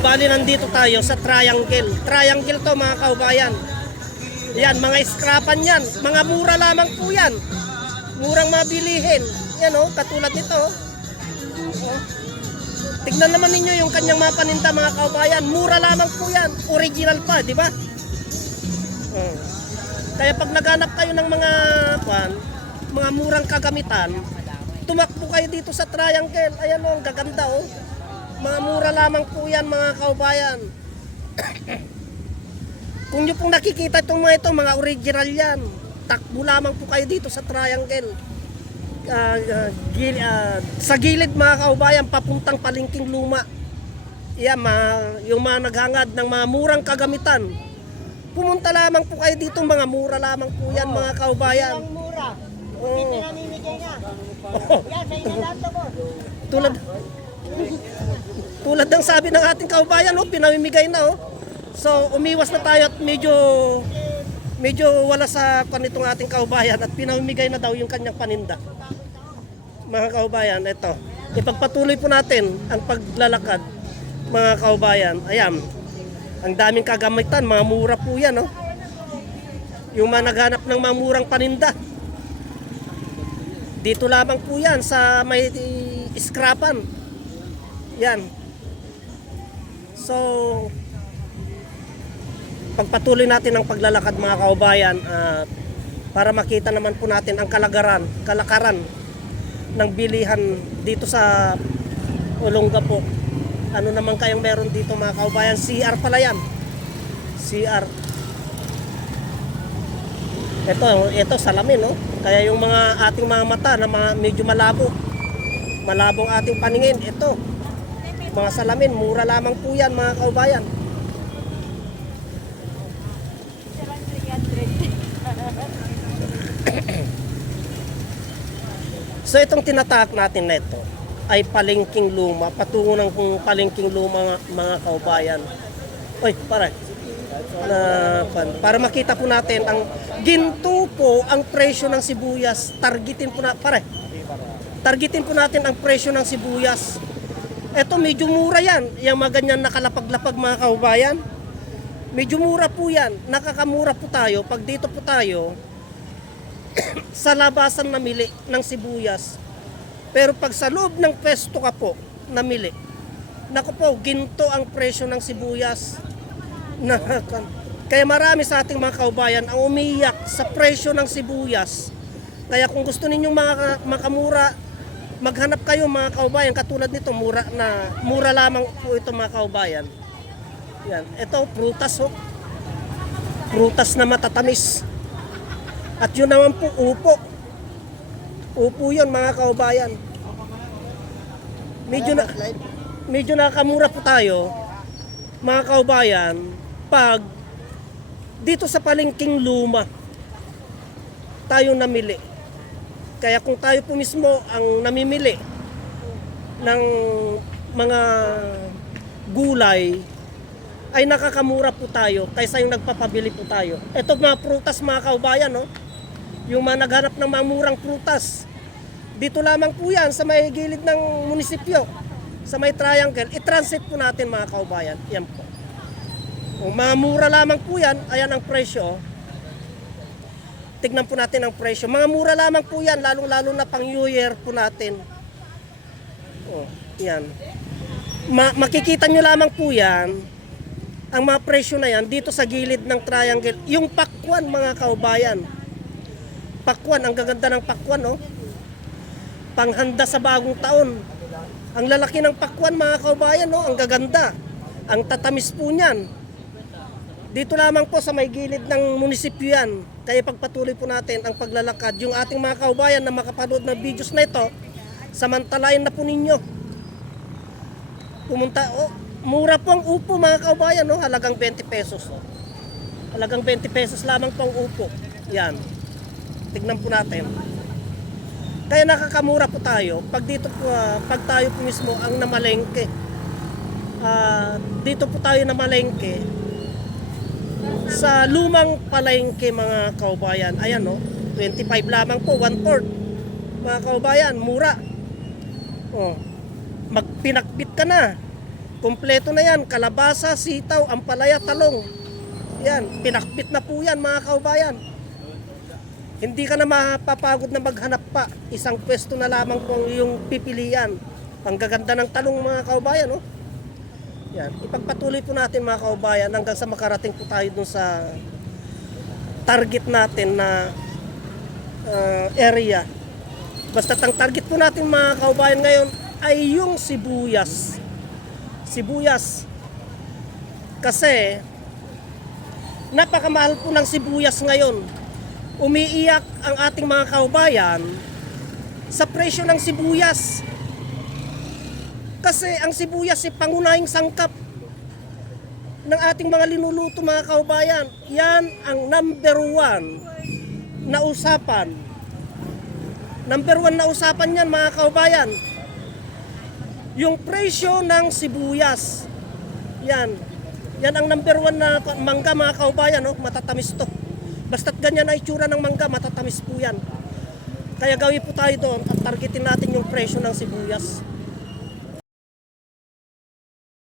Bali, nandito tayo sa Triangle. Triangle to mga kaubayan. Yan, mga scrapan yan. Mga mura lamang po yan. Murang mabilihin. Yan o, katulad nito. Oh. Tignan naman ninyo yung kanyang mga paninda mga kaubayan. Mura lamang po yan. Original pa, di ba? Oh. Kaya pag naghanap kayo ng mga murang kagamitan, tumakbo kayo dito sa Triangle. Ayan o, ang gaganda o. Mga mura lamang po yan mga kaubayan. Kung nyo pong nakikita itong mga original yan, takbo lamang po kayo dito sa Triangle. Sa gilid mga kaubayan, papuntang Palengking Luma. Yan, yung mga naghangad ng mga murang kagamitan. Pumunta lamang po kayo dito, mga mura lamang po yan mga kaubayan. Ang mura. Oh. Hindi namimigay na. Yan, sa inalanta ko. Tulad ng sabi ng ating kaubayan, pinamimigay na. So umiwas na tayo at medyo wala sa kanitong ating kaubayan at pinamimigay na daw yung kanyang paninda. Mga kaubayan, ito. Ipagpatuloy po natin ang paglalakad, mga kaubayan. Ayan, ang daming kagamitan, mga mura po yan. Yung mga naghanap ng mga murang paninda. Dito lamang po yan sa may scrapan. Yan. So, pagpatuloy natin ang paglalakad mga kaubayan para makita naman po natin ang kalakaran ng bilihan dito sa Olongapo. Ano naman kayong meron dito mga kaubayan? CR pala yan. CR. Ito salamin, no? Kaya yung ating mga mata na medyo malabo. Malabong ating paningin. Ito. Mga salamin, mura lamang po yan mga kaubayan. So itong tinatak natin na ito ay Palengking Luma, patungo ng Palengking Luma mga kaubayan. Oy, para makita po natin ang ginto po ang presyo ng sibuyas. Targetin po natin ang presyo ng sibuyas. Ito medyo mura yan. Yung mga ganyan nakalapag-lapag mga kaubayan. Medyo mura po yan. Nakakamura po tayo. Pag dito po tayo sa labasan namili ng sibuyas. Pero pag sa loob ng pwesto ka po namili, naku po, ginto ang presyo ng sibuyas. Kaya marami sa ating mga kaubayan ang umiyak sa presyo ng sibuyas. Kaya kung gusto ninyong makamura, maghanap kayo mga kaubayan katulad nito, mura lamang po ito mga kaubayan. Yan, ito prutas Prutas na matatamis. At yun naman po upo. Upo yun mga kaubayan. Medyo nakamura po tayo mga kaubayan pag dito sa Palengking Luma tayo namili. Kaya kung tayo po mismo ang namimili ng mga gulay, ay nakakamura po tayo kaysa yung nagpapabili po tayo. Ito mga prutas mga kaubayan, yung mga naghanap ng mga murang prutas. Dito lamang po yan sa may gilid ng munisipyo, sa may Triangle. I-transit po natin mga kaubayan. Yan po. Kung mga mura lamang po yan, ayan ang presyo. Tignan po natin ang presyo. Mga mura lamang po yan, lalong-lalo na pang New Year po natin. Yan. Makikita nyo lamang po yan, ang mga presyo na yan, dito sa gilid ng Triangle. Yung pakwan mga kaubayan. Pakwan, ang gaganda ng pakwan, panghanda sa bagong taon. Ang lalaki ng pakwan mga kaubayan, ang gaganda. Ang tatamis po niyan. Dito lamang po sa may gilid ng munisipyo yan. Kaya pagpatuloy po natin ang paglalakad. Yung ating mga kaubayan na makapanood ng videos na ito, samantalayan na po ninyo. Pumunta, mura po ang upo mga kaubayan, halagang 20 pesos. Halagang 20 pesos lamang po ang upo. Yan. Tignan po natin. Kaya nakakamura po tayo pag dito po, pag tayo po mismo ang namalengke. Dito po tayo namalengke sa lumang palengke mga kaubayan. Ayan 25 lamang po, 1/4. Mga kaubayan, mura. Magpinakbit ka na. Kumpleto na yan, kalabasa, sitaw, ampalaya, talong. Yan, pinakbit na po yan mga kaubayan. Hindi ka na mapapagod na maghanap pa. Isang pwesto na lamang po yung pipilian. Ang gaganda ng talong mga kaubayan, oh. Yan, ipagpatuloy po natin mga kaubayan hanggang sa makarating po tayo dun sa target natin na area. Basta ang target po natin mga kaubayan ngayon ay yung sibuyas. Sibuyas. Kasi napakamahal po ng sibuyas ngayon. Umiiyak ang ating mga kaubayan sa presyo ng sibuyas. Kasi ang sibuyas ay pangunahing sangkap ng ating mga linuluto mga kaubayan. Yan ang number one na usapan. Number one na usapan yan mga kaubayan. Yung presyo ng sibuyas. Yan. Yan ang number one na mangga mga kaubayan, no? Matatamis to. Basta't ganyan na itsura ng mangga, matatamis po yan. Kaya gawin po tayo doon at targetin natin yung presyo ng sibuyas.